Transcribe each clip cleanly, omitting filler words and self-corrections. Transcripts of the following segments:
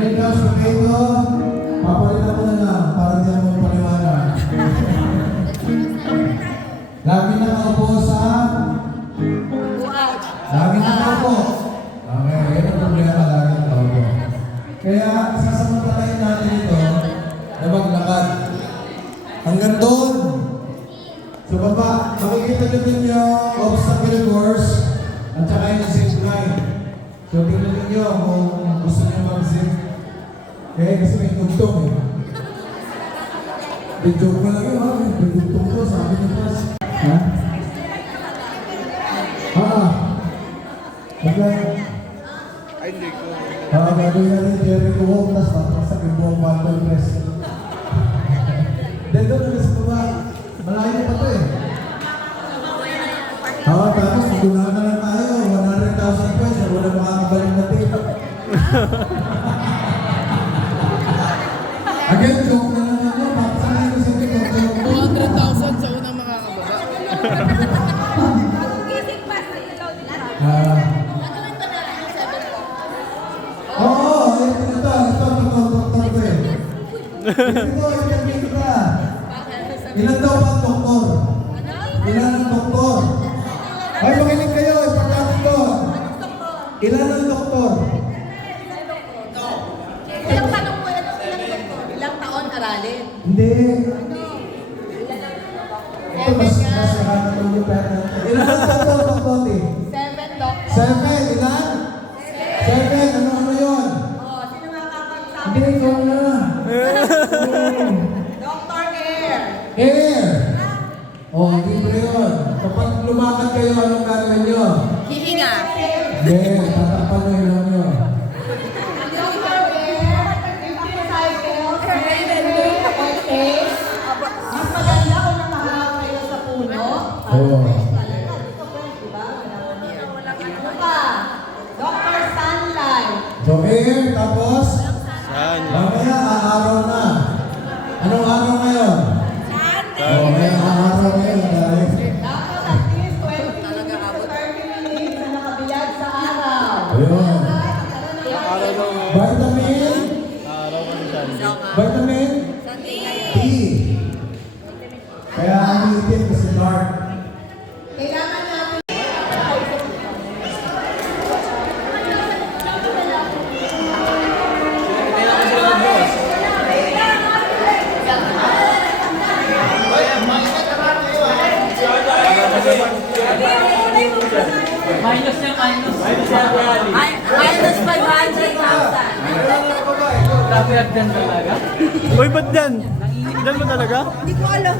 When it comes to Keiko, papalitan ko na lang para di ako paliwanag. Lagi nakaupo sa... Lagi nakaupo. Okay, yan ang problema, lagi nakaupo. Kaya sasamantalayin natin ito na maglakad. Hanggang doon. So baba, makikita nyo din yung obstacle course at saka yung zip line. So tingnan nyo kung gusto nyo mag-zip. Kaya kasi may tugtog eh. May joke pa lang yun ha. May tugtog ko, sabi nyo pas. Ha? Ay, hindi ko. Gagawin natin Jericho Walk, tapos matrasak yung buong battle press. Then doon na sa baba. Malayo pa to eh. Tapos magunahan na lang tayo. 100,000 pesos. Wala makakabalik na tape. Again, joke na lang ako. Papasahin ko sa tape. 200,000 sa unang makakababa. Oo, ito. Kita. Ilan daw ba ang doktor? Ilan ang doktor? Ay, makinig kayo. Importante to. Ilan ang doktor? Ilang tanong po yan? Ilang taon aralin? Hindi. Ito, mas nakakatulog pa yan. Ilan ang doktor? 7 doctor. 7. Ilan? 7. Ano yun? Sino makakapagsabi? Hindi, ikaw na. Dr. Air. Air. Libre yun. Kapag lumakad kayo, anong gagawin nyo? Hihinga. Hindi, tatakpan nyo yun nyo. Dr. Air. Cycle. Mas maganda kung nakaharap kayo sa puno. Oo. Diba? Ano pa? Dr. Sunlight. So, air, tapos? Saan? Mamaya, aaraw na. Anong araw ngayon? May aaraw ngayon, guys. Dapat at least 20 to 30 minutes na nakabilag sa araw. Ayun. Araw daw nga. Vitamin? Araw ka na dyan. Vitamin? D. Kaya ang itin kasi dark. Kailangan natin Minus niya, minus. minus 500,000. Grabe agdan talaga. Uy, ba't dyan? Dyan mo talaga? Hindi ko alam.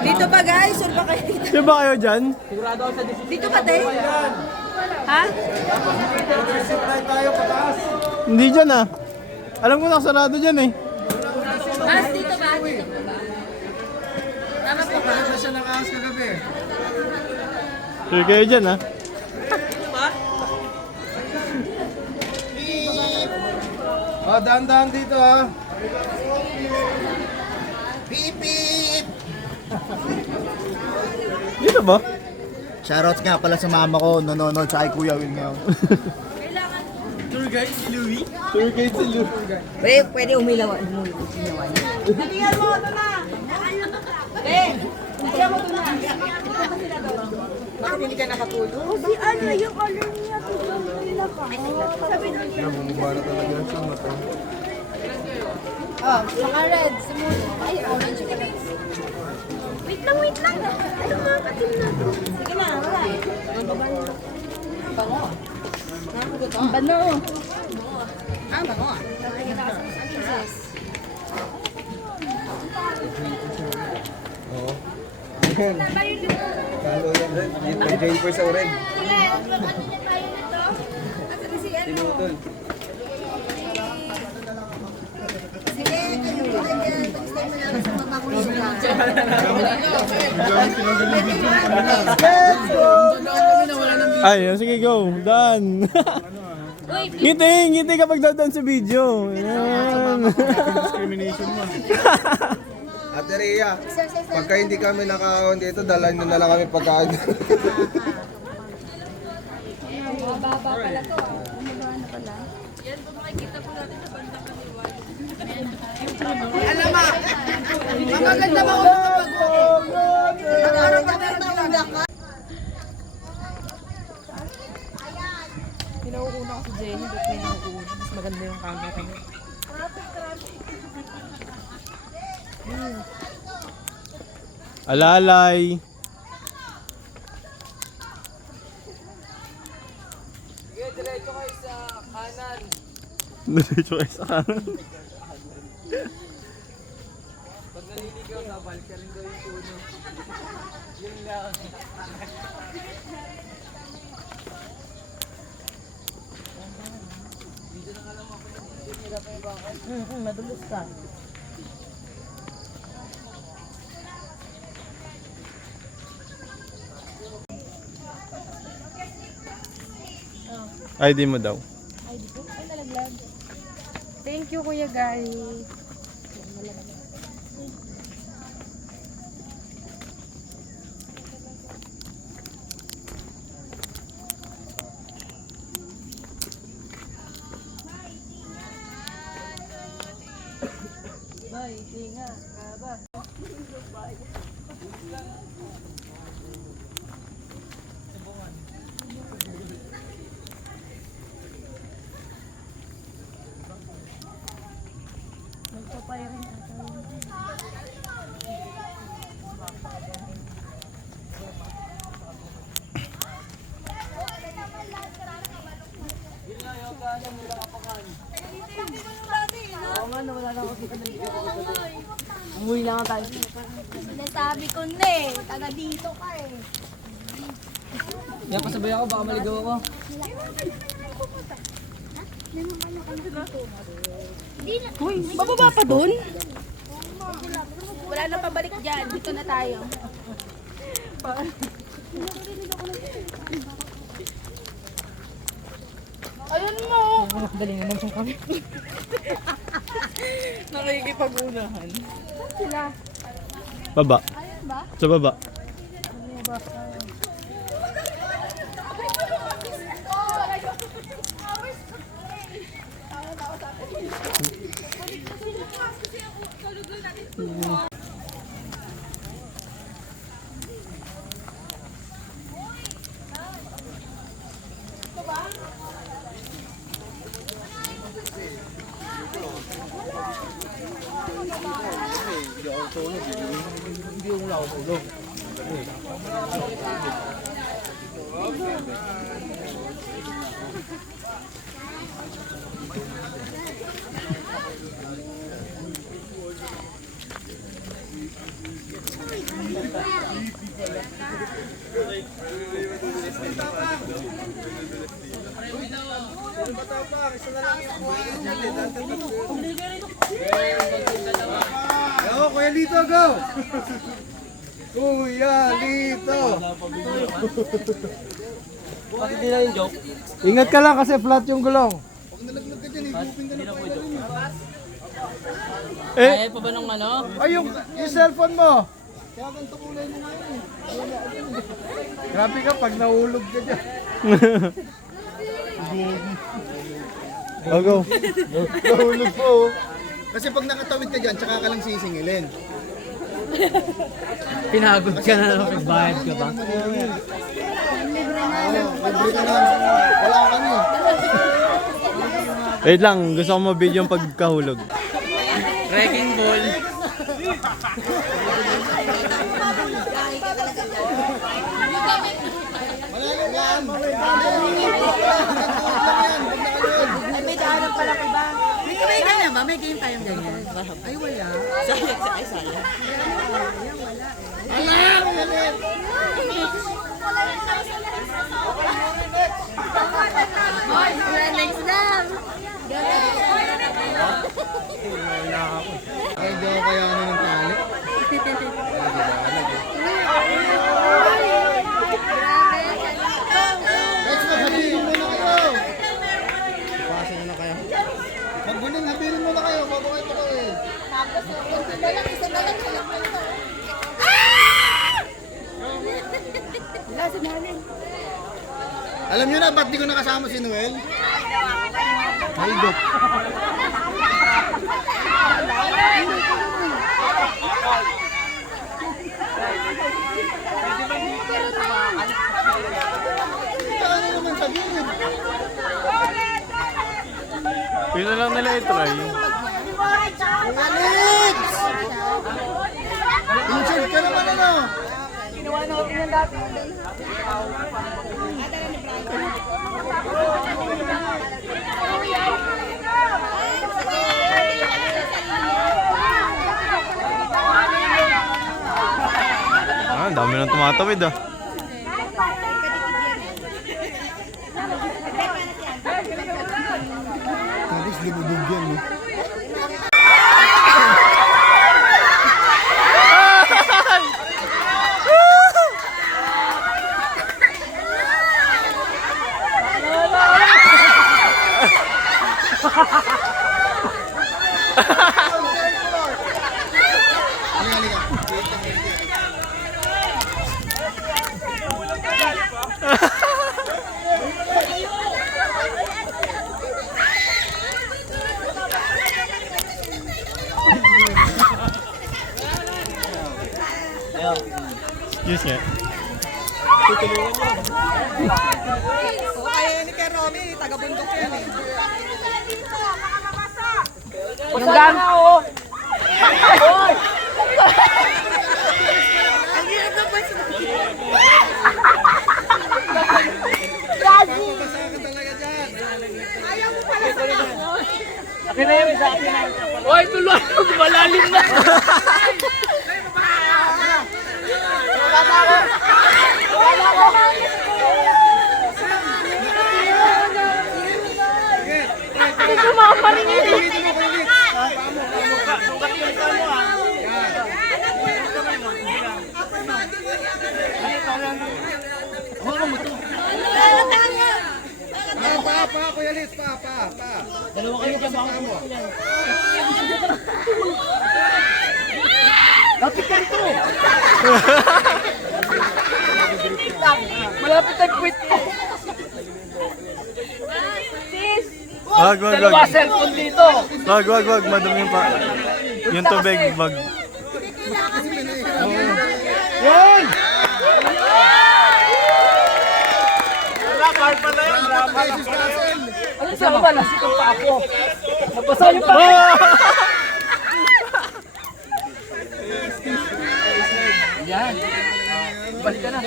Dito pa guys, or pa kayo? Di ba kayo dyan? Sigurado ako sa decision. Dito pa tayo? Ha? Hindi dyan ah. Alam ko nakasarado dyan eh. Mas dito ba? Dito po ba? Tama po ba? Siya nakakas kagabi. Sure kayo dyan ah. Dahan-dahan dito ha. Dito ba? Shoutouts nga pala sa mama ko, Nonono, tsaka kay Kuya Will ngayon. Tour guide si Louie. Tour guide si Louie. Pwede umilawan. Sabihan mo, ito na! Sabihan mo ito na! Bakit hindi ka nakatulog? Kasi ano, yung color niya, tulog nila pa. Sabi nun. Bumubara talaga siya mata. Oh, saka red, smooth. Ay, orange ka rin. Wait lang, wait lang. Ano mga katim na to? Sige na, wala. Bango. Ang bango. Ah, bango ah. Oo. Yan. Talo yan. May Jennifer sa oren. Tinutol. Ay, sige go. Done. Ngiti kapag dadaan sa video. Ayan. Discrimination mo. Ate Rhea, pagka hindi kami nakaon dito, dalhin nyo na lang kami pagkain. Mababa pala to ah. Bumaba na pala. Alam mo, ang maganda mo Pinauuna ko si Jenny, ba't may nauuna? Mas maganda yung camera niya. Alalay. Diretso kayo sa kanan. Diretso kayo sa kanan. Pag naliligaw na, balik ka rin daw yung puno. Yun lang. Madulas ka. ID mo daw. Ay, di ko. Ay, nalaglag. Thank you, Kuya Gary. Umuwi lang tayo. Sinasabi ko na eh. Taga dito ka eh. Yan, pasabay ako, baka maligaw ako. Uy, bababa pa dun? Wala na pabalik dyan. Dito na tayo. Ayun mo! Dali naman sa kami. Nakikipag-unahan. Sila. Baba. Ayun ba? Sa baba. Go, Kuya Lito, go! Kuya Lito! Bakit di na yung joke? Ingat ka lang kasi flat yung gulong. Kaya pa ba nung ano? Ay, yung cellphone mo! Grabe ka pag nahulog ka dyan. Oh, go. Nahulog po. Kasi pag nakatawid ka dyan, tsaka ka lang sisingilin. Pinagod ka na lang, bayad ka ba? Libre ka na. Wala ka na. Wait lang, gusto ko ma-video yung pagkahulog. Wrecking ball. Ay, may daanan pala ko ba? May ganyan ba? May game tayong ganyan? Ay, wala. Ay, sayang. Next time. Ay, di ako kaya ano ng tali. Guys, maghabilin muna kayo. Pasok na kayo. Habilin muna kayo. Bago kayo tuloy. Alam nyo na, ba't di ko nakasama si Noel? Ha? Maigop. Ano naman sa gilid? Pila lang nila i-try. Alex! Insert ka naman ano? Ah, dami nang tumatawid ah. Tapos lumubog yan eh. Excuse me. Kaya ni Kuya Romy, taga-bundok yan eh. Yung gang! Ang hirap na ba siya? Ayaw mo pala sa ako. Akin na yung isa, akin na. Hoy, tuloy! Malalim na! Pa, Kuya Liz, pa. Dalawa kayo ka baka mo. Lapit ka rito! Malapit ang quit mo! Wag. Dalawa cellphone dito! Wag. Madumi yung pa. Yung tubig, wag. Yun! Wala, card pala yun. Ano sa ba? Nasikong pa ako. Nabasa yung pa. Yan. Balik ka na.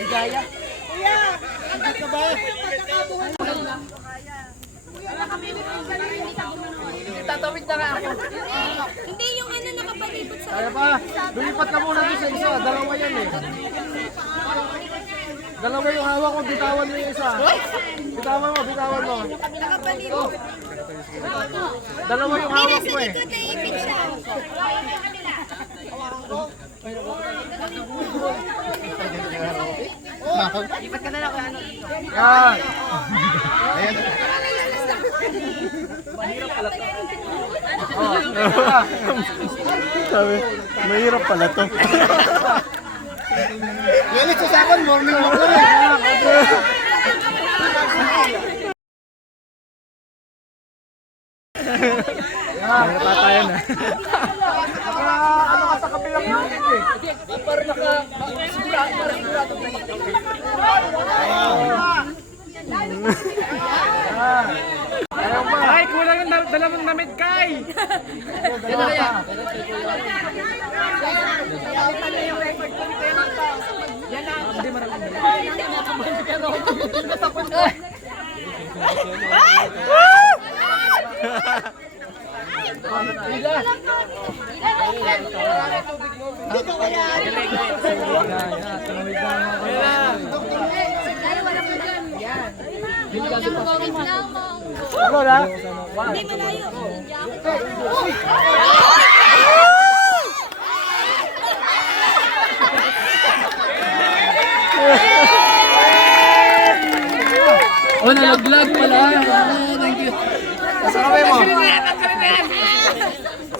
Higaya. Tatawid na nga ako. Hindi yung ano nakapalibot sa Kaya pa, lumipat na muna doon sa isa. Dalawa yan eh. Dalawa yung hawak ko, bitawan mo yung isa. Bitawan mo. nakapalibot. Dalawa yung hawak ko eh. Ito na ipit siya. Yan. Sabi, mahirap pala to. Yan ito sa akin, morning eh. Mahirap ata yan ah. Ano ka sa kabilang unit eh? Para sigurado. Ay, kulang yung dalawang namit, Kai! Hindi malayo. Oh, nalaglag pala. Thank you. Sa kamay mo.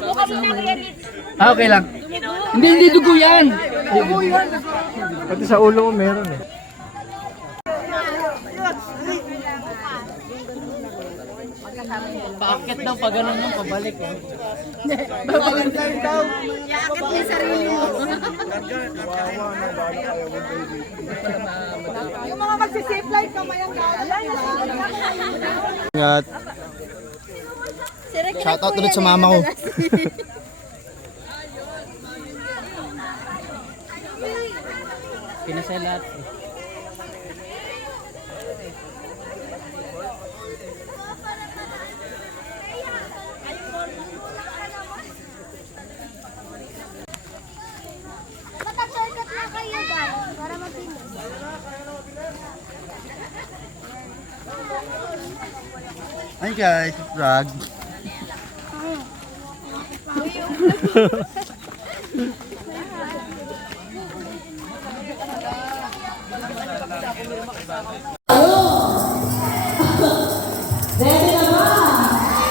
Buka mo na yan. Ah, okay lang. Hindi dugo yan. Pati sa ulo ko meron eh. Bakit daw pag ganun yung pabalik? Yakit niya sarili mo. Yung mga magsi-safe life kamayang gawin. Ingat. Shoutout ulit sa mama ko. Pinasalat. Shortcut na kayo guys, para mabilis. Hi guys, vlog. Ready na ba?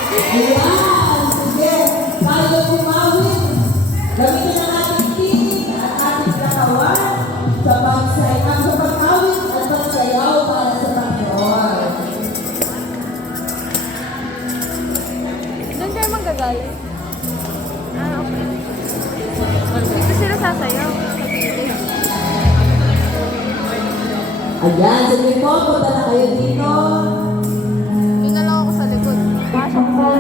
Ayan! Sige! Tayo kumawin! Gamitin ang ating tinig at ating katawan sa pag-awit at pagsayaw para sa Panginoon. Doon kayo manggagaling? Okay. Dito sila sasayaw. Ayan, sige po, punta na kayo dito. Doon na lang ako sa likod. Pasok sila.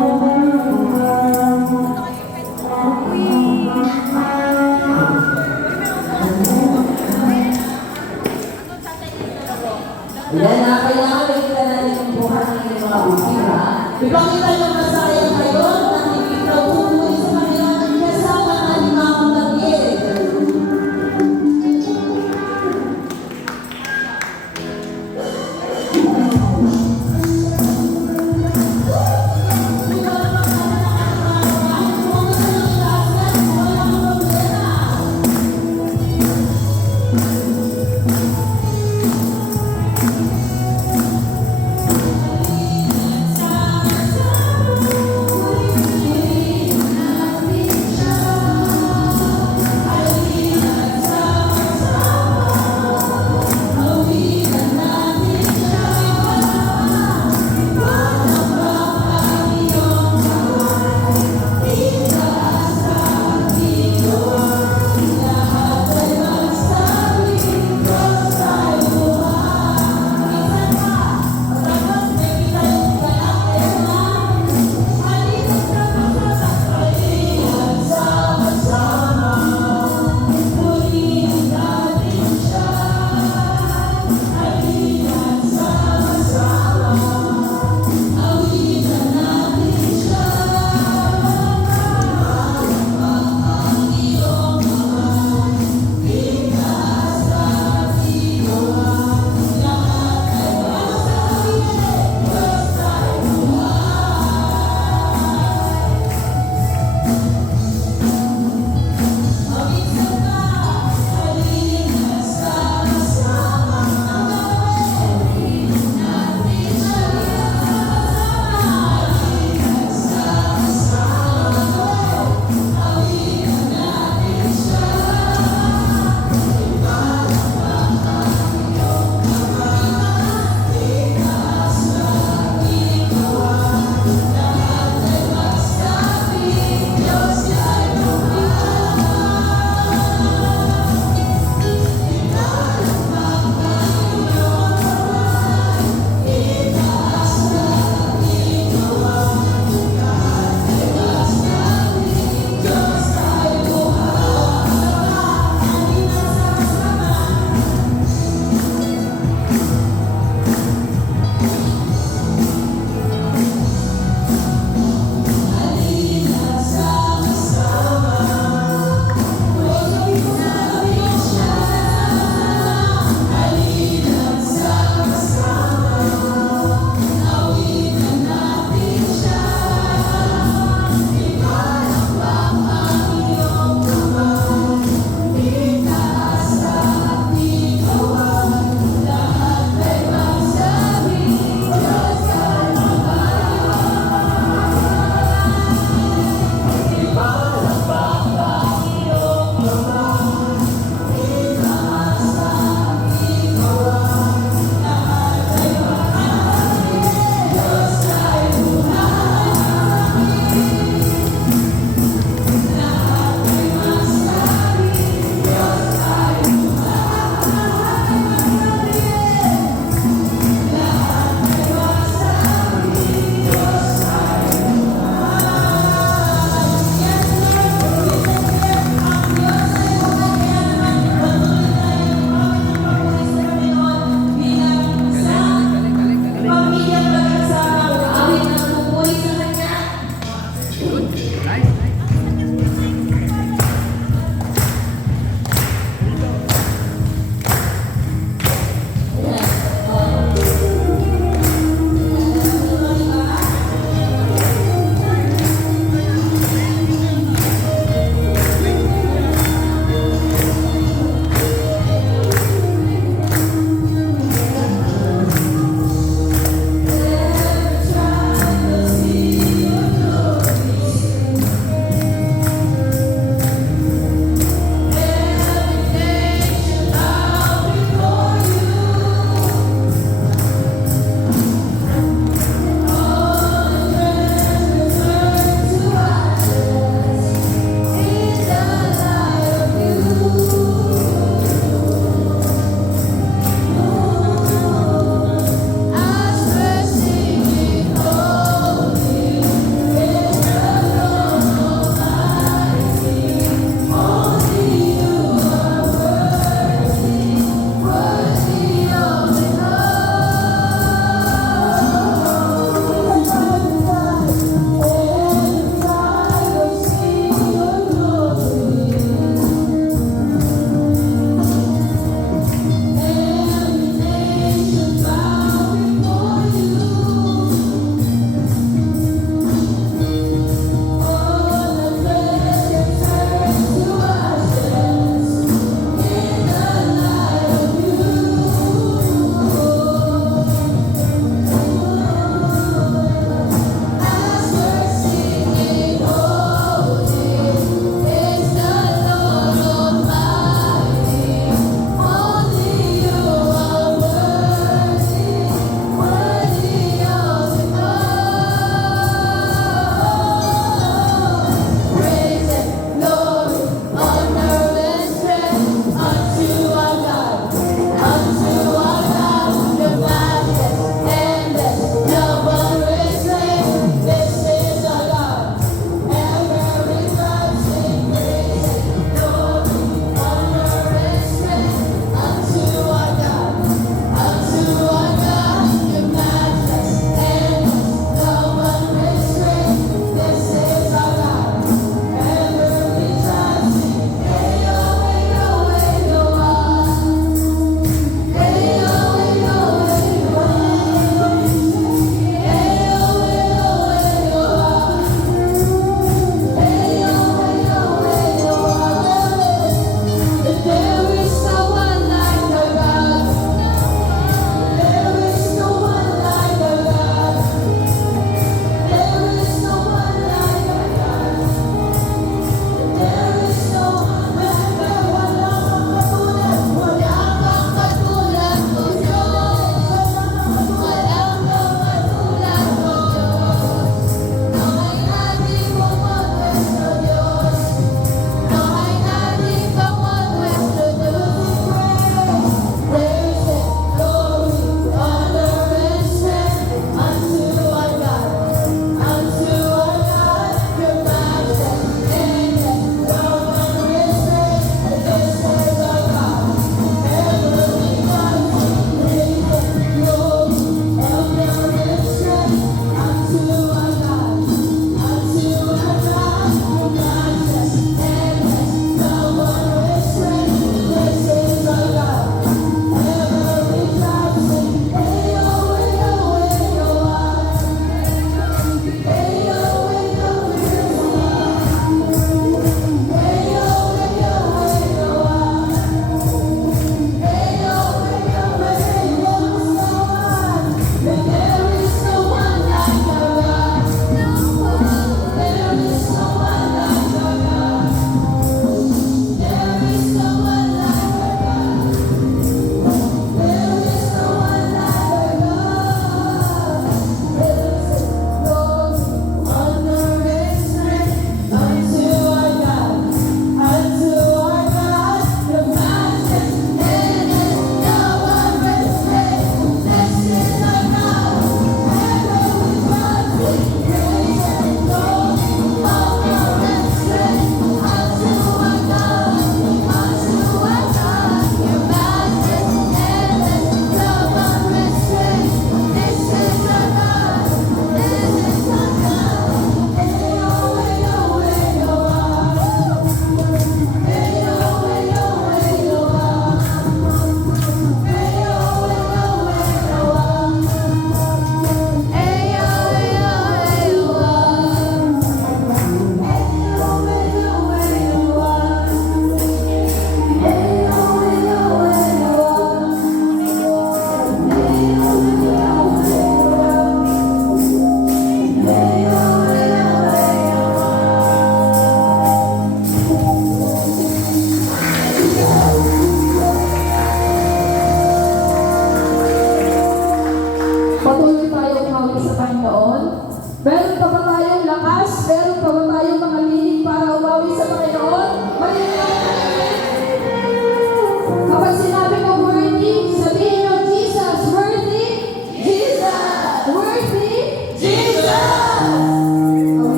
Ayan na, kailangan nakita natin yung buhat ng inyong mga bisita. Ipakita nyo masaya kayo, nakikita pupuin sa kanilang kasama ng mga bagay.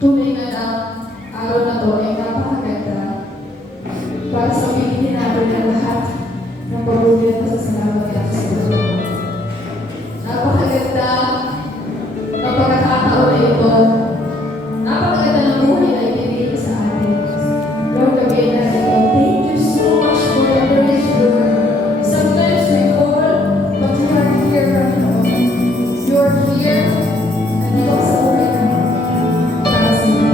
tunay na araw na to ay napakaganda para sa piliin natin ng lahat ng pag-uwi at pasasalamat natin sa Diyos. Napakaganda ng pagkakataon na ito. Napakaganda ng buhay na ibinigay sa atin. Lord, again na ito. Thank you so much for the grace, Lord. Sometimes we fall, but you are here, Lord. You are here, and you are so right now. Para sa iyo.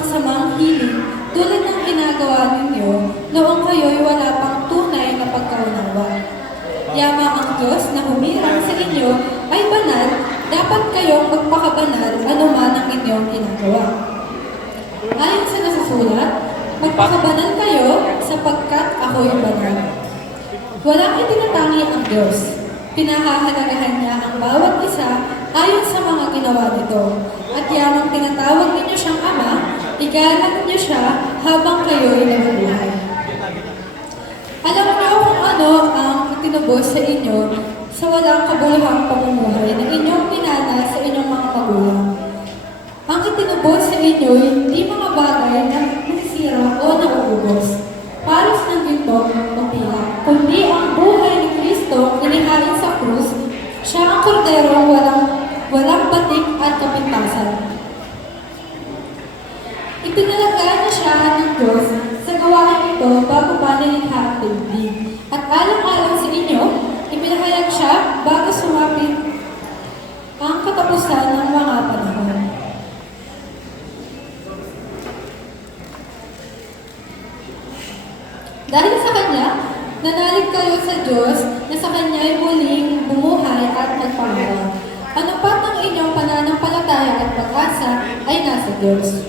masasamang hiling tulad ng ginagawa ninyo noong kayo'y wala pang tunay na pagkaunawa. Yamang ang Diyos na humirang sa inyo ay banal, dapat kayong magpakabanal anuman ang inyong ginagawa. Ayon sa nasusulat, magpakabanal kayo sapagkat ako'y banal. Walang itinatangi ang Diyos. Pinahahalagahan niya ang bawat isa ayon sa mga ginawa nito. At yamang tinatawag ninyo siyang Ama, igalang niyo siya habang kayo'y nabubuhay. Alam niyo kung ano ang itinubos sa inyo sa walang kabuluhang pamumuhay na inyong pinana sa inyong mga magulang. Ang itinubos sa inyo hindi mga bagay na nasisira o nauubos, pares ng ginto o tila, kundi ang buhay ni Kristo inihain sa krus, siya ang korderong walang batik at kapintasan. Itinalaga niya siya ng Diyos sa gawain ito bago pa nilikha ang daigdig. At alang-alang sa inyo, ipinahayag siya bago sumapit ang katapusan ng mga panahon. Dahil sa Kanya, nanalig kayo sa Diyos na sa Kanya'y muling bumuhay at nagpangaral. Ano pat ang inyong pananampalataya at pag-asa ay nasa Diyos.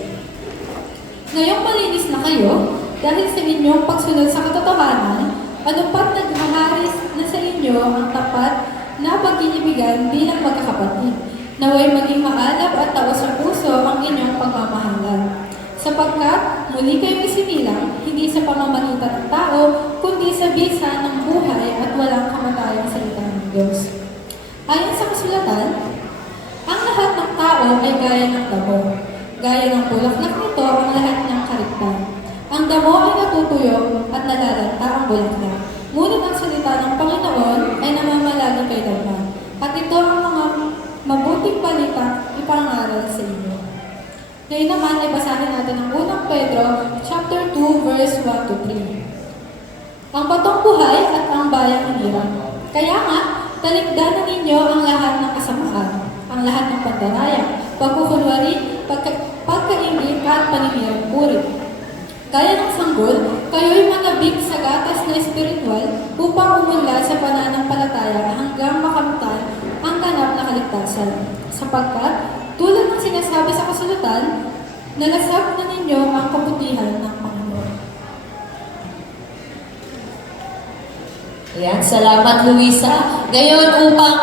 Ngayong malinis na kayo, dahil sa inyong pagsunod sa katotohanan, ano pat naghaharis na sa inyo ang tapat na pag-iibigan bilang magkakapatid, naway maging maalab at taos sa puso ang inyong pagmamahalan. Sapagkat muli kayong isinilang, hindi sa pamamagitan ng tao, kundi sa bisa ng buhay at walang kamatayang salita ng Diyos. Ayon sa kasulatan, ang lahat ng tao ay gaya ng damo. Gaya ng bulaklak nito ang lahat ng kariktan. Ang damo ay natutuyo at nalalanta ang bulaklak. Ngunit ang salita ng Panginoon ay namamalagi kay Daman. At ito ang mga mabuting balita ipangaral sa inyo. Ngayon naman ay basahin natin ang unang Pedro, chapter 2, verse 1 to 3. Ang batong buhay at ang bayang hirap. Kaya nga, talikdanan ninyo ang lahat ng kasamaan, ang lahat ng pandaraya, pagkukunwari, pagkaingit at paninirang puri. Gaya ng sanggol, kayo'y manabik sa gatas na espiritual upang umunlad sa pananampalataya hanggang makamtan ang ganap na kaligtasan. Sapagkat, tulad ng sinasabi sa kasulatan, nalasap na ninyo ang kabutihan ng Panginoon. Ayan, salamat Luisa. Ngayon upang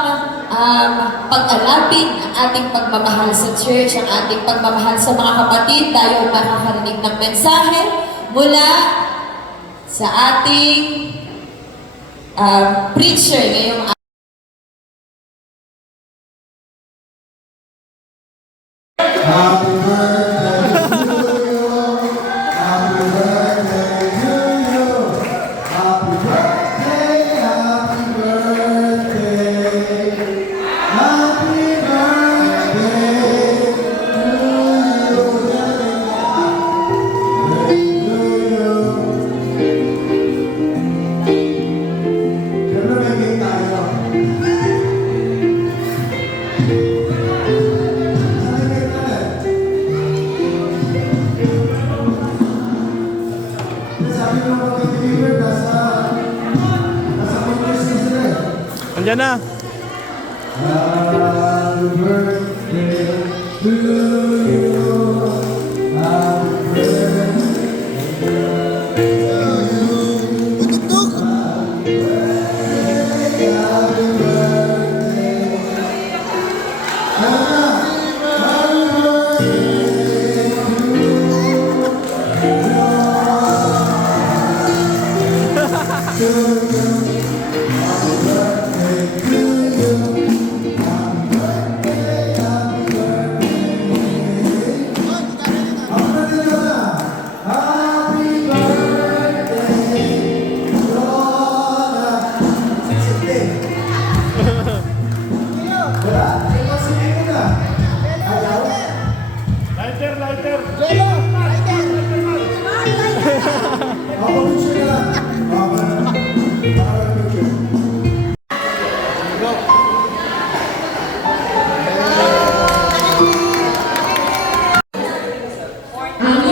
pag-alapin ang ating pagmamahal sa church, ang ating pagmamahal sa mga kapatid, tayo ay makakarinig ng mensahe mula sa ating preacher ngayong Happy birthday to you. Happy birthday to you. Happy birthday, happy birthday. Happy birthday to you. Siyempre may game tayo. Sabi ng mga deliver, nasa congress na sila eh. Andiyan na. Happy birthday to you. Happy birthday to you. Happy birthday, happy birthday. Happy birthday to Ang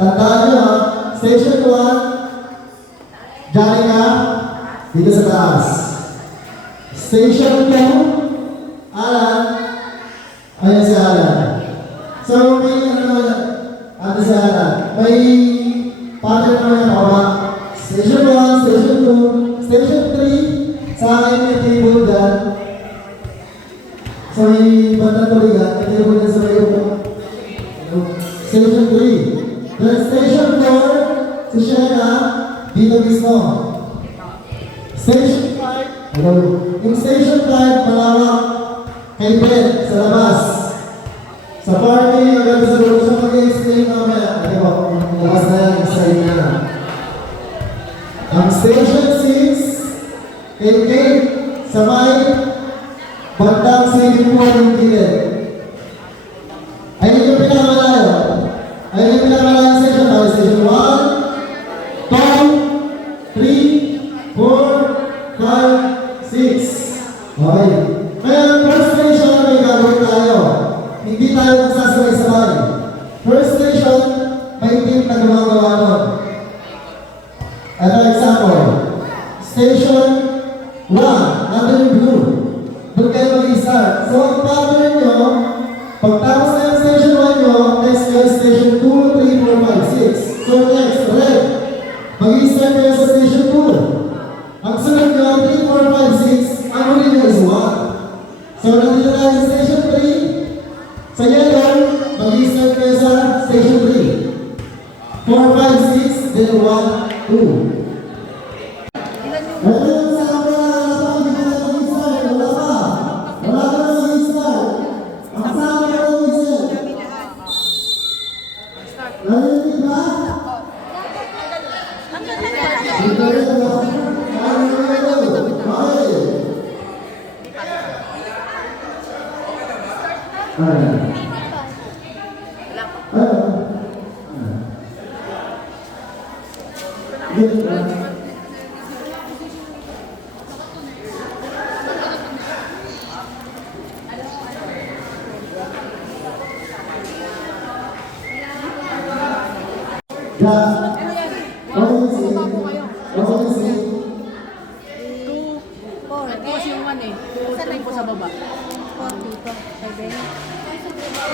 tandaan nyo ha, Station 1, Johnny ka, dito sa taas. Station 2, Alan, ayan si Alan. So, may ate si Alan, may pattern naman yung pababa. Station 1, Station 2, Station 3, sa akin may table dyan. So, may bandang tuligan, may table dyan sa may Station 3. Then Station 4, si Shena, dito mismo. Station 5, hello. Yung Station 5, malawak, kay Ben, sa labas. Sa party, hanggang sa loob siya mag-explain mamaya. Ano ba, labas na yan, explain na. Ang Station 6, kay Kate, sa may bandang swimming pool yung gilid. Ayun yung pinakamalayo. Ayun yung pinakalang station tayo. Station 1, 2, 3, 4, 5, 6. Okay. Kaya first station na may gagawin tayo. Hindi tayo magsasabay-sabay. First station, may team na gumagawa nun. Ito example. Station 1, nandun yung blue. Doon kayo mag-start. So ang pattern nyo, pagtapos na yung station 1 nyo, next kayo station 2, 3, 4, 5, 6. So next, red. Mag-i-start kayo sa station 2. Ang sunod nyo, 3, 4, 5, 6. Ang huli nyo is 1. So nandito tayo sa station 3. Sa yellow, mag-i-start kayo sa station 3. 4, 5, 6, then 1, 2. Ito yung sa kamera, hindi ka na mag-i-start. Wala pa. Wala ka na mag-i-start. Ang kasama ka na mag-i-start. Narinig ba? Dito rin ako. Tapos yung ano eh, tuloy po sa baba.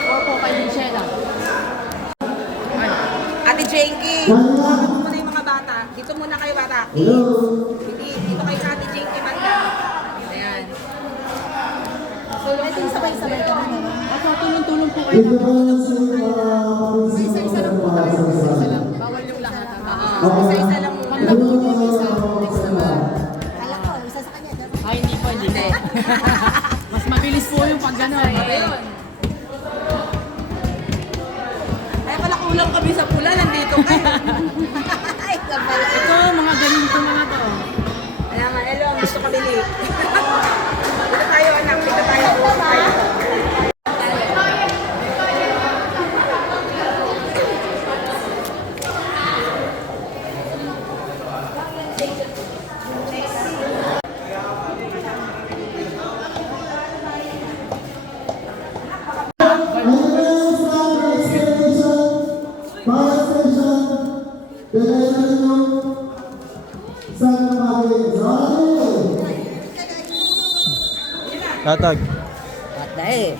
Opo, kay Michelle. Ate Jenky, dito muna yung mga bata. Dito muna kayo bata. Hindi, dito kayo sa Ate Jenky banda. Ayan. Tulong sabay-sabay ka na. Opo, tulong-tulong po kayo. Isa-isa lang po tayo. Isa-isa lang. Bawal yung lahat. Isa-isa lang muna. Pag nabuo yung isa, next naman. Alam ko, isa sa kanya. Ay, hindi po, hindi. Mas mabilis po yung pag gano'n. Ayun. Ay, pala kulang kami sa pula. Nandito kayo. Ay, kapala. Ito, mga ganito mga to. Ayan nga, hello, gusto ka bili. Dito tayo, anak. Dito tayo. Dito tayo. Tatag. Patay.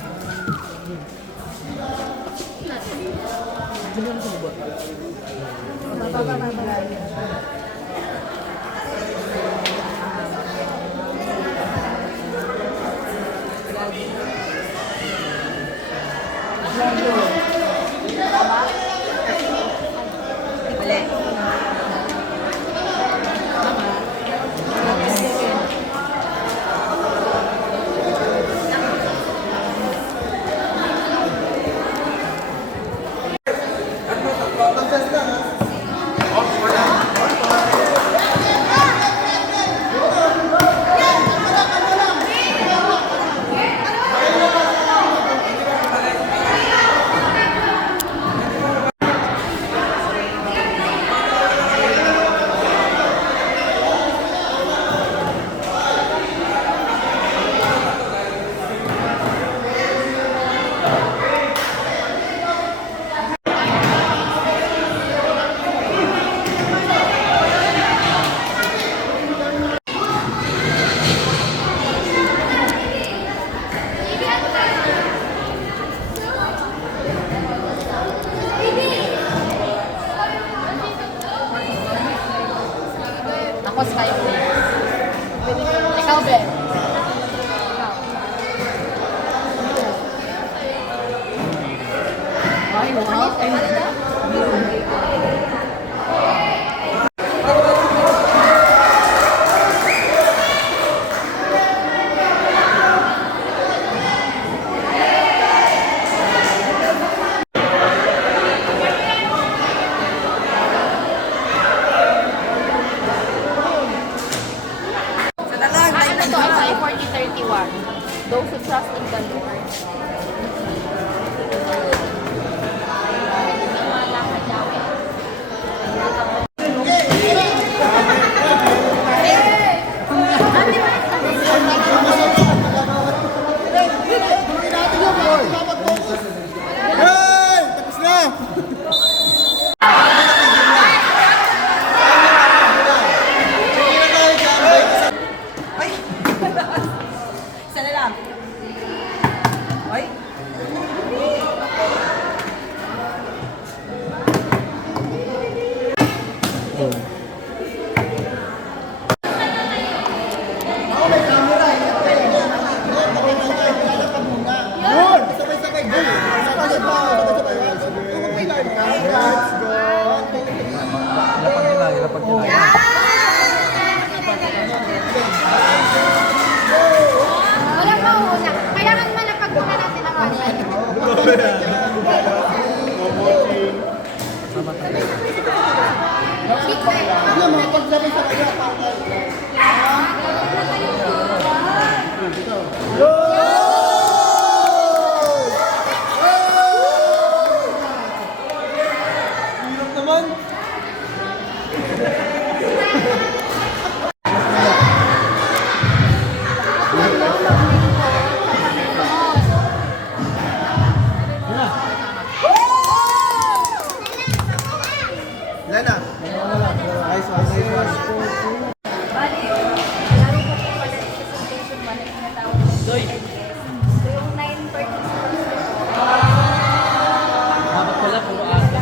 Ano to? Ay, 4031. Those who trust in the Lord. Isa na lang. Ay. Wala pa una. Kailangan malapag muna natin ang online. Lena. Nice one, nice one. Bali, laro ko po pala sa presentation 1 na tinatawag na so yung 9 participants dapat pala puro asa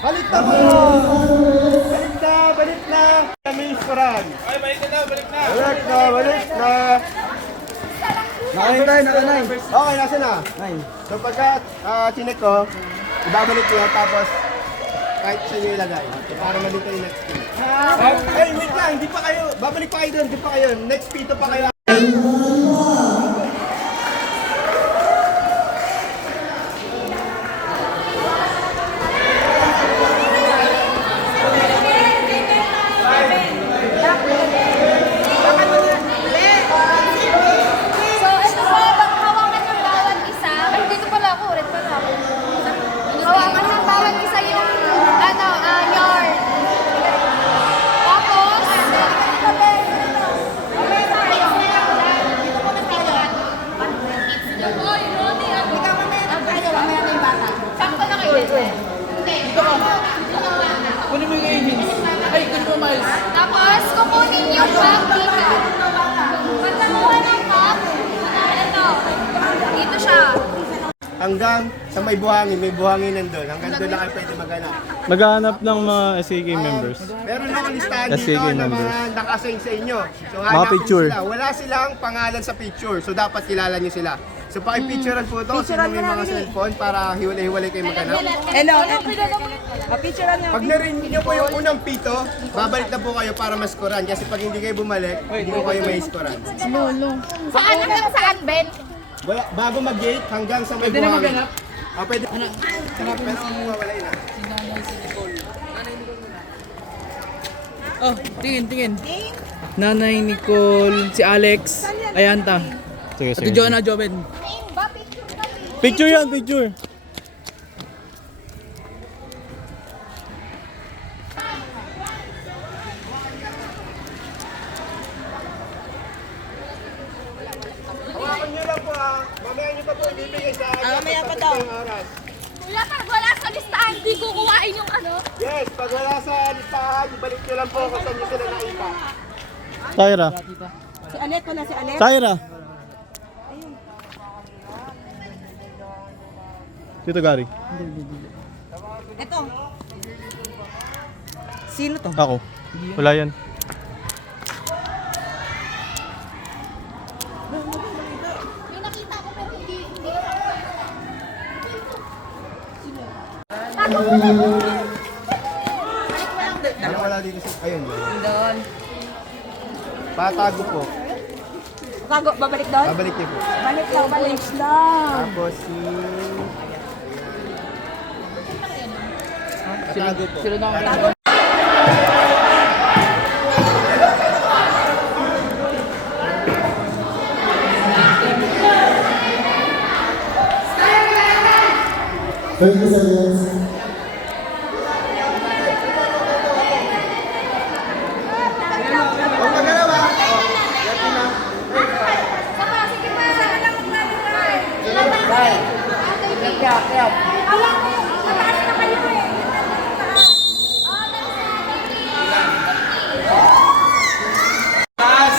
Balik na po! Balik na! Kami iskoran. Ay, balik na! Balik na! Naka-9. Okay, nasa na? 9. So pagka chinek ko, ibabalik ko yan, tapos kahit sa inyo ilagay. Para malito yung next pin. Ay, wait lang! Hindi pa kayo! Babalik pa kayo doon! Hindi pa kayo! Next pito pa kayo! So, ito po, hawakan ng bawat isa. Ay, dito pala ako. Red pala ako. Hawakan ng bawat isa yung, yarn. Tapos, sakto na kayo. Dito ka. Kunin mo yung Amins. Ay, gusto mo Miles. Tapos, kukunin yung bag dito. Pag nakuha ng bag, ito. Dito siya. Hanggang sa may buhangin nandun. Hanggang doon lang kayo pwede maghanap. Maghahanap ng mga SK members. Meron akong listahan SK dito ng members. mga naka-assign sa inyo. So, Mga hanapin picture. sila. Wala silang pangalan sa picture. So, dapat kilala nyo sila. So, pakipicturean po ito. Sino may mga cellphone para hiwalay-hiwalay kayo maghanap. Hello. Picturean niyo. Pag narinig nyo po yung unang pito, babalik na po kayo para maskoran. Kasi pag hindi kayo bumalik, hindi ko kayo may skoran. Saan hanggang saan, Ben? Wala, bago mag-gate, hanggang sa may Pwede na buhangin. maghanap? Pwede. Pero ang mawawalay na. Oh, tingin. Nanay Nicole, si Alex, Ayanta. Sige, Ate Jonah Joven. Picture yan, picture. Hawakan nyo lang po ha. Mamaya nyo pa po ibibigay sa akin. Mamaya pa daw. Pag wala sa listahan, di kukuhain yung ano. Yes, pag wala sa listahan, ibalik nyo lang po kung saan nyo sila naipa. Tyra. Si Alet, wala si Alet. Tyra. Tito Gary. Ito. Sino to? Ako. Wala yan. Yung nakita ko pero hindi Ano wala dito sa... Ayun. Doon. Patago po. Tago, babalik doon? Babalik niyo po. Balik lang, balik lang. Tapos si... Patago po. Guys!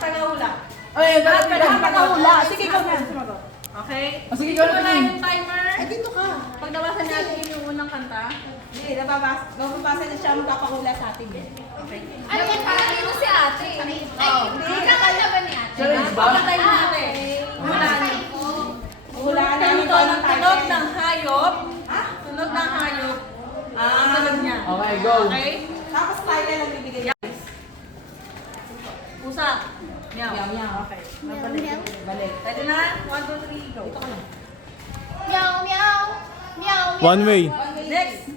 Tagahula. Ay, tagahula. Sige, ikaw na. Sumagot. Okay? Sige, ikaw na yung timer. Ay, dito ka. Pag nabasan natin yung unang kanta, hindi, nababasa na siya magpapahula sa atin. Okay. Ano yan? Parang si ate. Ay, hindi kakanta ba ni ate? Papatay mo natin. Hulaan. Hulaan namin ito ng tunog ng hayop. Tunog ng hayop. Ang tunog niya. Okay, go. Okay? Tapos tayo na lang bibigay. Pusa. Meow. Meow. Okay. Balik. Balik. Pwede na? 1, 2, 3, go. Ito ka na. Meow, meow. Meow, meow. One way. Next.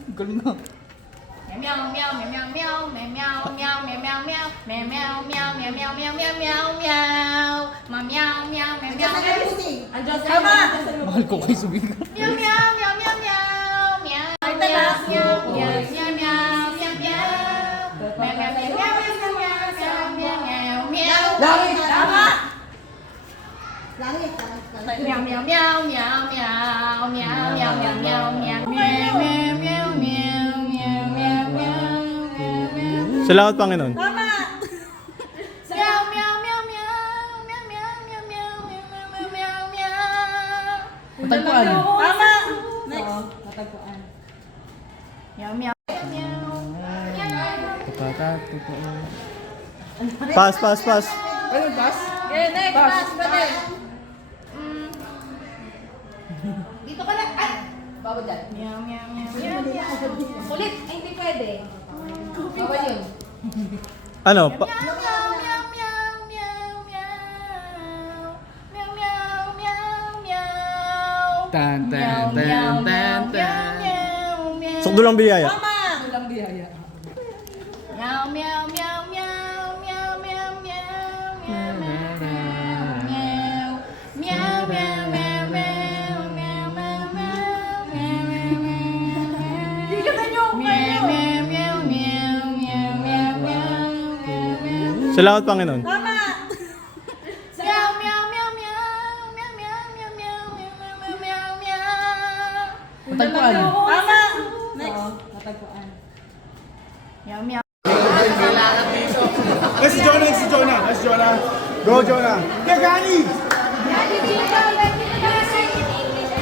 Meow, meow, meow, meow, meow, meow, meow, meow, meow, meow, meow, meow, meow, meow, meow, meow, meow, meow, ma meow, meow, meow, meow, Andiyan sa Tama! Mahal ko kayo sumigaw. meow, meow, meow, meow, meow, meow, meow, meow, meow, meow, meow, meow, meow, meow, meow, meow. Langit! Tama! Meow, meow, meow, meow, meow, meow, meow, meow, meow, meow, meow, meow, meow, meow, meow, meow, meow. Salamat, Panginoon. Tama! Meow, meow, meow, meow, meow, meow, meow, meow, meow, meow, meow, meow. Matagpuan. Tama! Next. Meow, meow, meow. Pass, pass, pass. Ano, pass? Okay, next. Pass. Pwede. Dito ka lang. Ay! Bawal dyan. Meow, meow, meow, meow, meow. Ulit. Ay, hindi pwede. Bawal yun. Ano? Meow, meow, meow, meow, meow, meow. Meow, meow, meow, meow. Tan, tan, Meow, tan, meow, tan, meow, tan. meow, meow. Sukdo lang biyaya. Tama! Walang biyaya. Meow, meow, meow, meow, meow, meow, meow, meow, meow, meow. Meow, meow, meow, meow, meow, meow, meow, meow, meow. Hindi ka na nyo. Meow, meow, meow, meow, meow, meow, meow, meow. Salamat, Panginoon. Tama! Meow, meow, meow, meow, meow, meow, meow, meow, meow, meow, meow, meow. Matagpuan. Tama! Next. Meow, meow. Si Jonah. Go, Jonah. Gagani! Daddy, Chico, let me translate in English.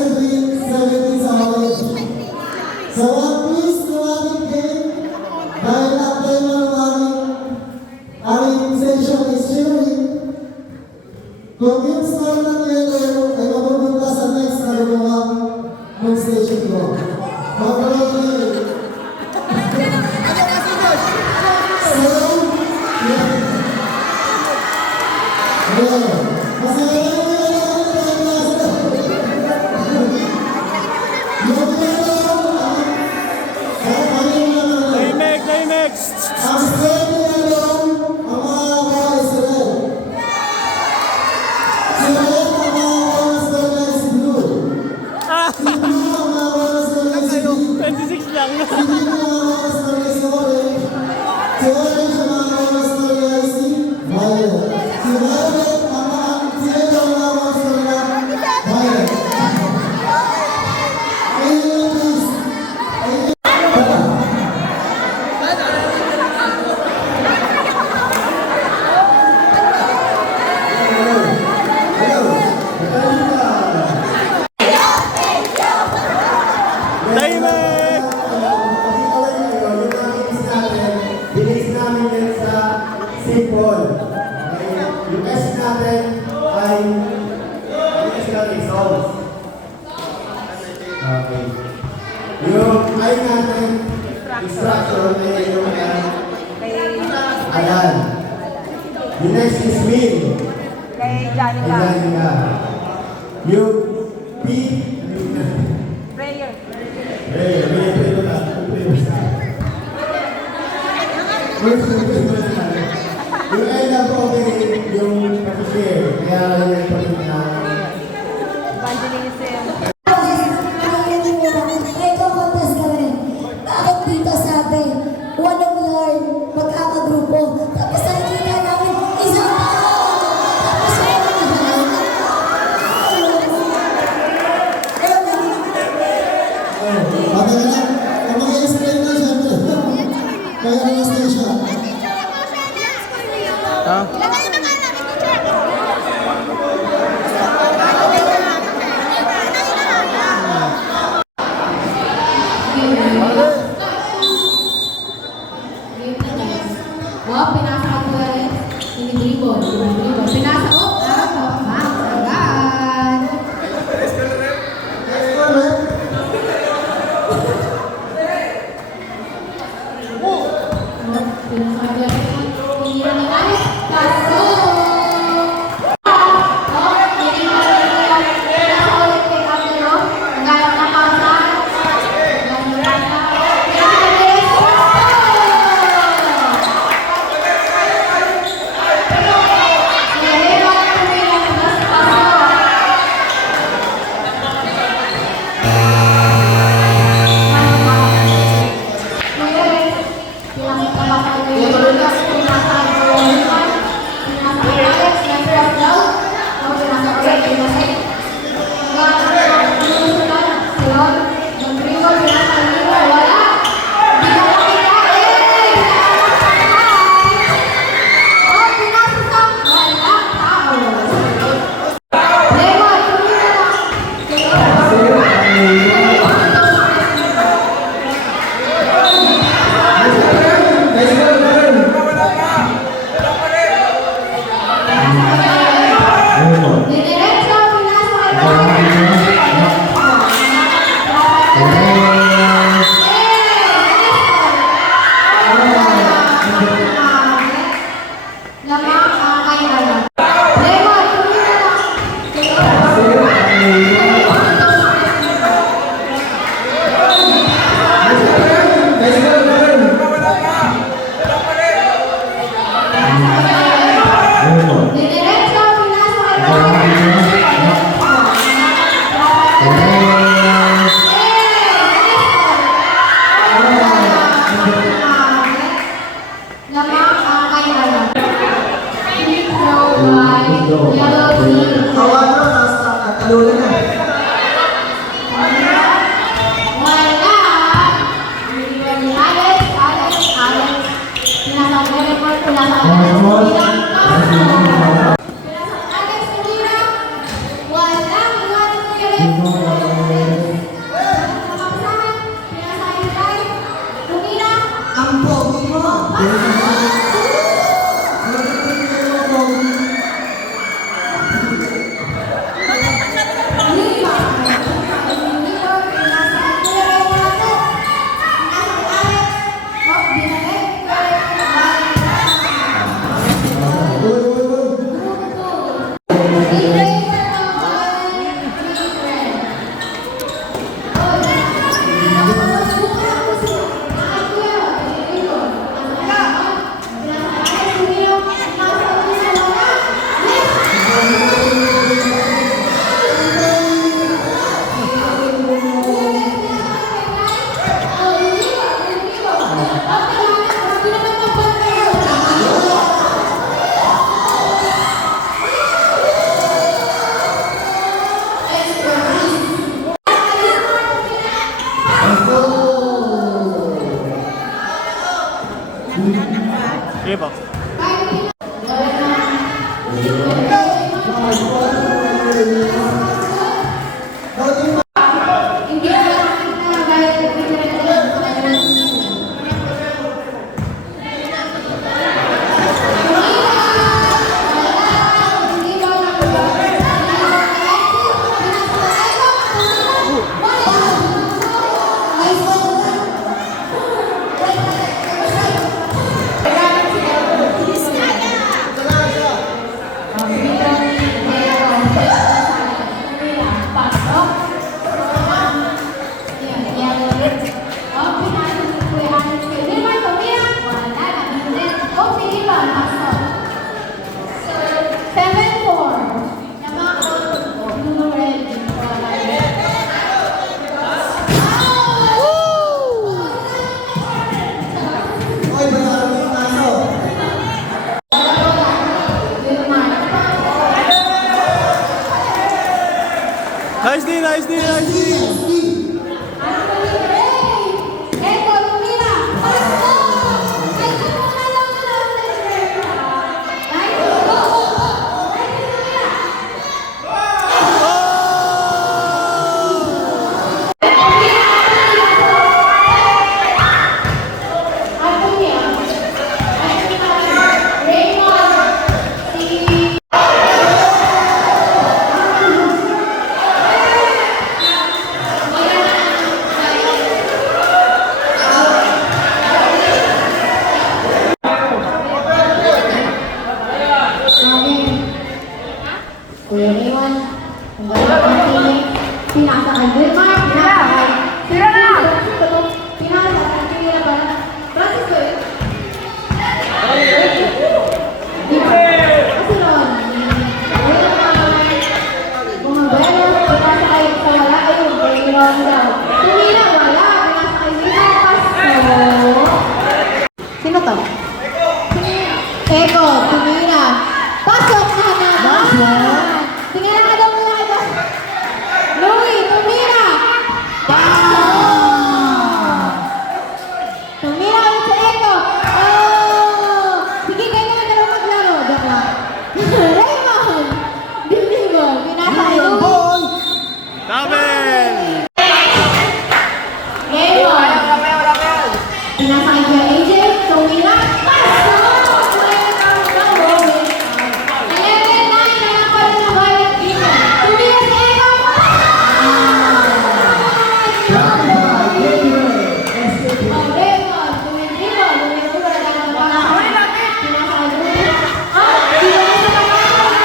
17 sa huli. So, ang please ng ating game, dahil ang tema ng aming session is cheering. Kung yung score ng yellow ay mapupunta sa next na lumuhang ng station ko. Mapupunta. So, yeah. Climax, climax! Ang straight na yellow, ang mga oras red. Si red, ang mga oras red ay si blue. Si blue, ang mga oras red ay si green. 26 lang. Si green, ang mga oras red ay si orange. Si orange, ang mga oras red ay si violet. Si violet, si yellow, ang mga oras red ay violet. Ayun, please. Climax! Bilis namin yan sa simple. Yung S natin ay songs. Okay. Yung I natin, instruction ay yung ayan. Yung next is mean. Kay Johnny ka. Ayan nga. Yung P, Prayer. yung end up yung pag-share, kaya yung Evangelism. Ito contest kami. Bakit dito sabi, walang yarn, magkakagrupo. Tapos nakikita namin, isang tao. Tapos Okay na lang. Ang mag-explain na siyempre. Kaya na station. Wow, pinasa ko rin. Sinibibon. Pinasa ko. Agad. Walang Sige po. Hindi na gaya ng Nice D, nice D, nice D. Kuya Raymond, kung wala kang piling, pinasa kay Wilmar, pinasa kay... Sira na! Pinasa kay Kira ba? Francis ko eh. Di ba? Kasi noon, Bumabelo, pinasa kay sa wala, ayun, kay Ron daw. Tumira, wala, pinasa kay Wilmar, Pasko. Sino to? Eko, tumira. Pasok na naman! Tingnan ka daw muna ito. Louie, tumira! Tumira ulit sa Eko. Oh! Sige, kayo naman na lang maglaro. Joke lang. Raymond! Dindigo, pinasa kay Louie. Double! Raymond! Pinasa kay Kuya AJ. Tumira. Pasok!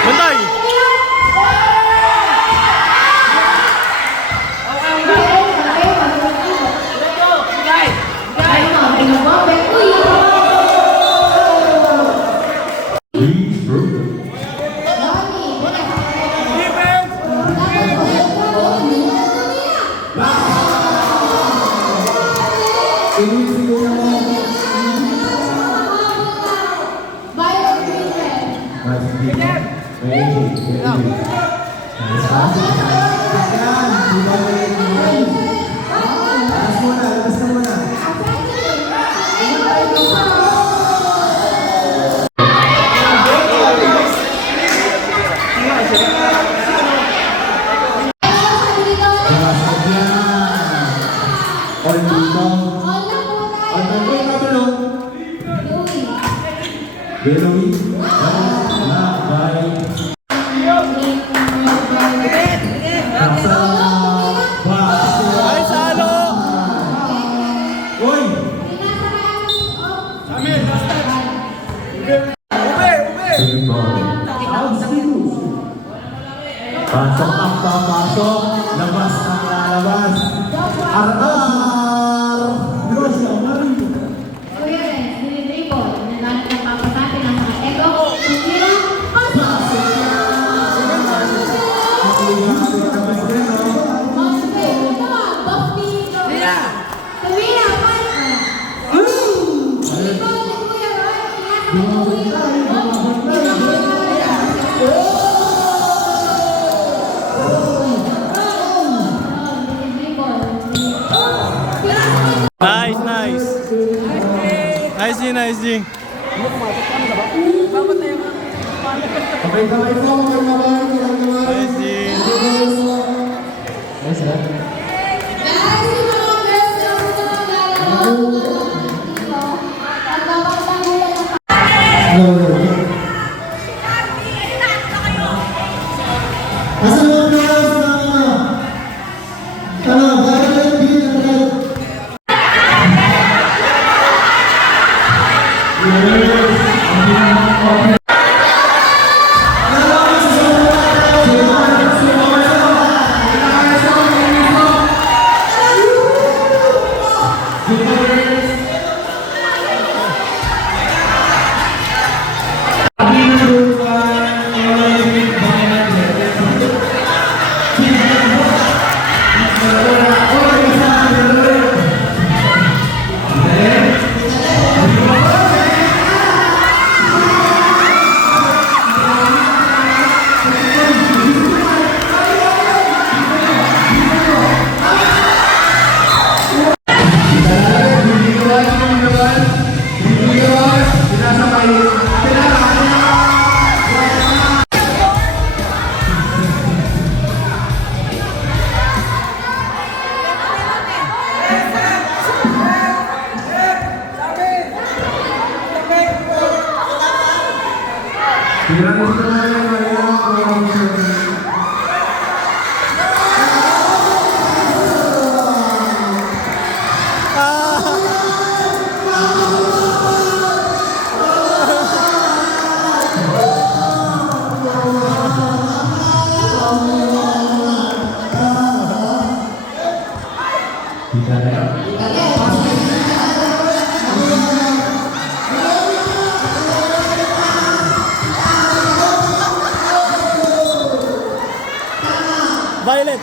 Bantay! Ay, salo! Pasok ang papasok, labas ang lalabas. Ar-ar! Diyos, Kuya Renz, dinidribo. Nagalit ng papasate, nasa kay Eko. Tumira. Pasok! Nice, nice. Nice G, nice G. Sabay-sabay po, magkamabahan, magkamabahan. Blessing. Ayos na. Guys, yung mga girls na gusto maglalaro dito, magpapagtanggol ang Asan mo ang girls na ano, bakit kayo bigyan na tayo? Violet.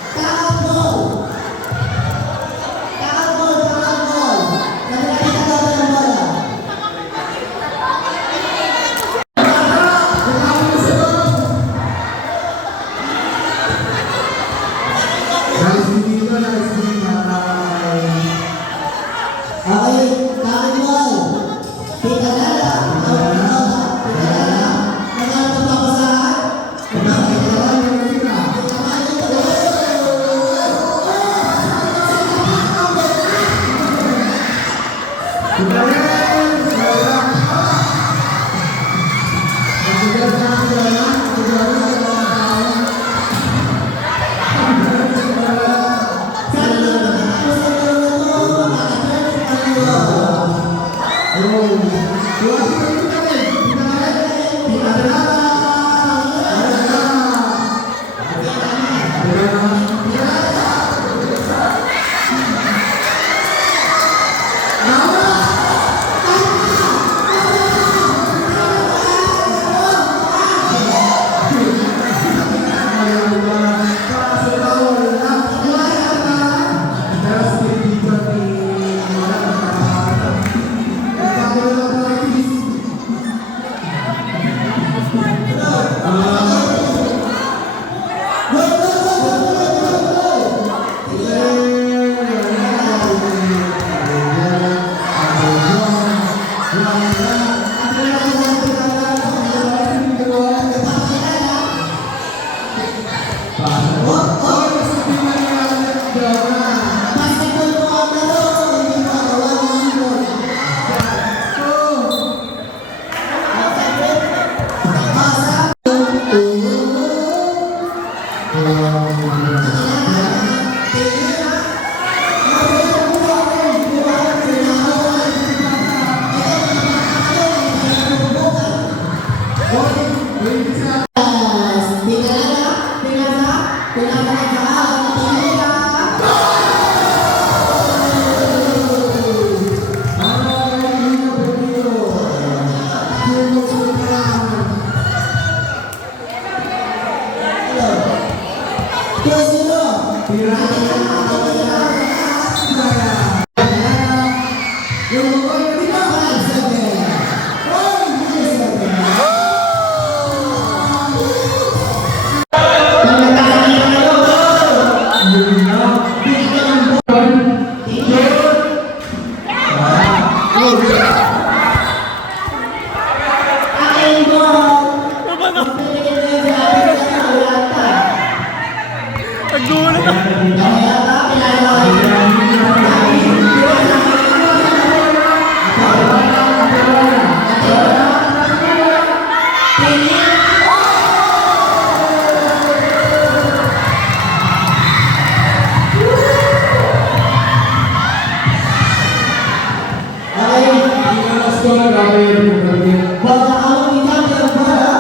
Bola awak ni champion bola.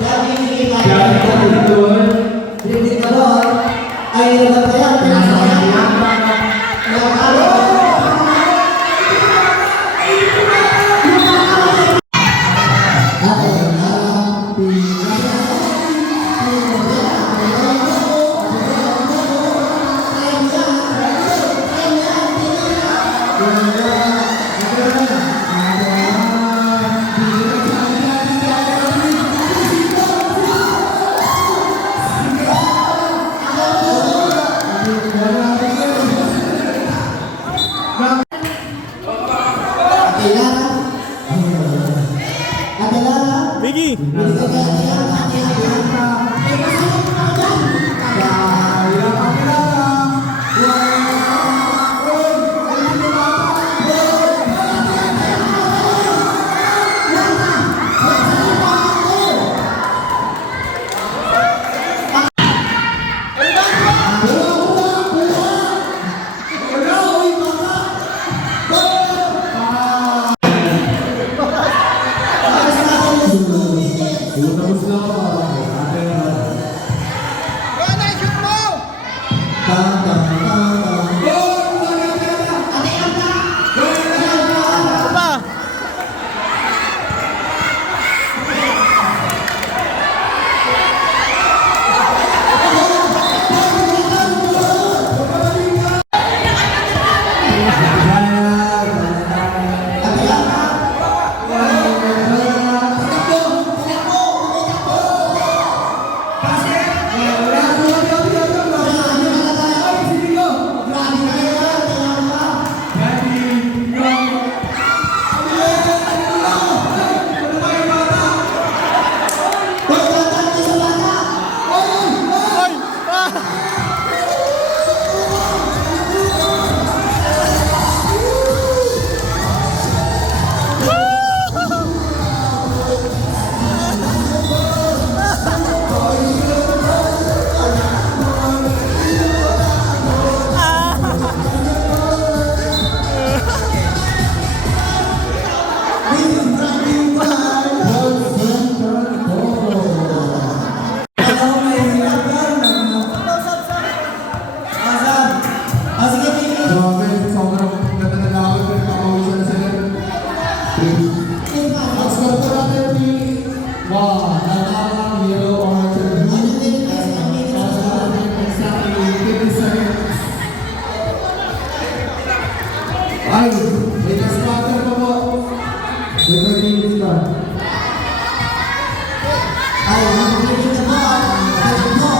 Jadi ini jadi balon. Ayo bertanya Biggie! Pa! Ay, may ka-scatter pa po. May pag-inis ka. Ay, magpapagod na po.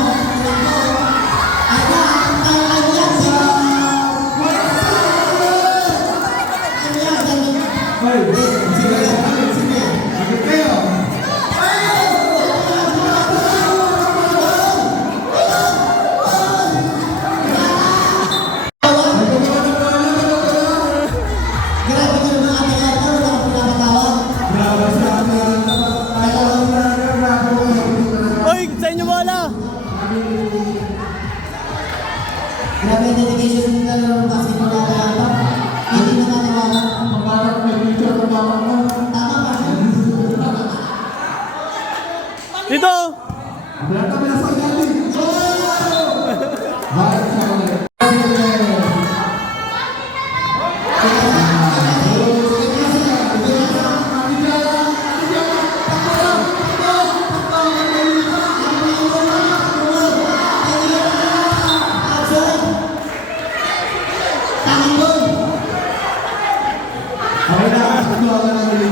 Ay, sige, sige. Agad kayo. Oy, sa inyo bola! Grabe ang dedication nila ng basketball na kaya. Hindi na maniwala. Mabarak may picture ng mama mo. Tama ba? Dito! Wala kami na sa galing. Bakit sa kanila? Okay na,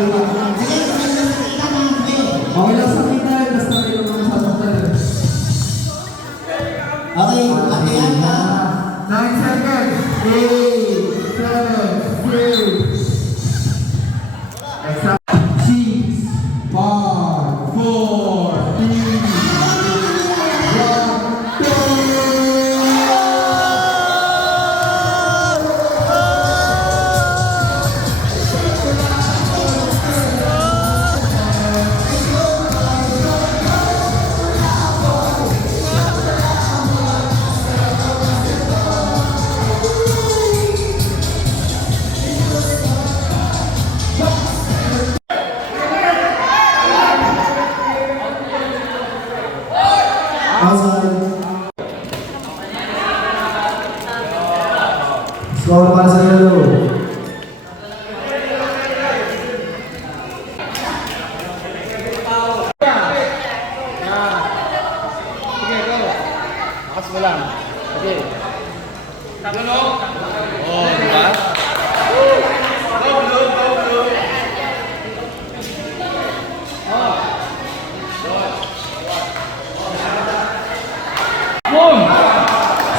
Score para sa yellow. Lakas mo lang. Sige.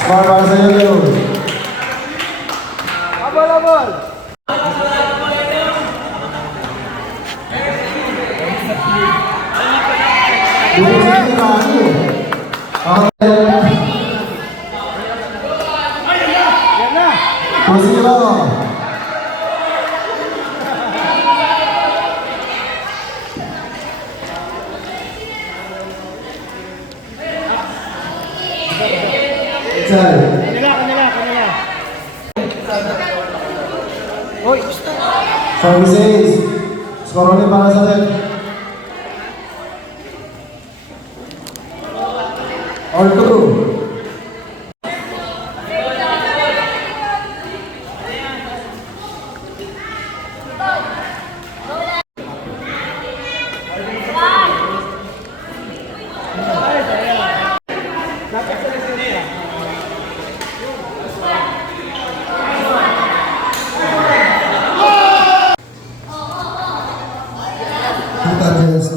Score para sa yellow. Abol, abol. Sige lang. Services. Score ulit para sa red. All through. Kita biasa.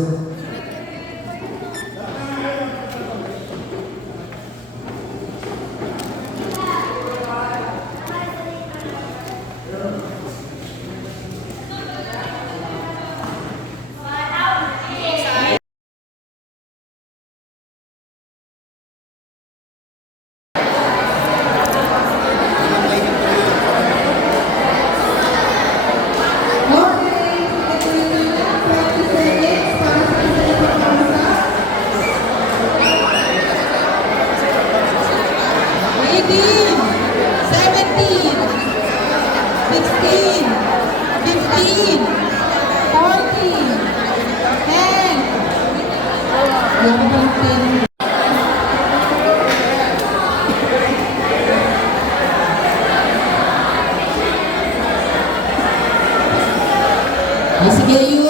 Sige,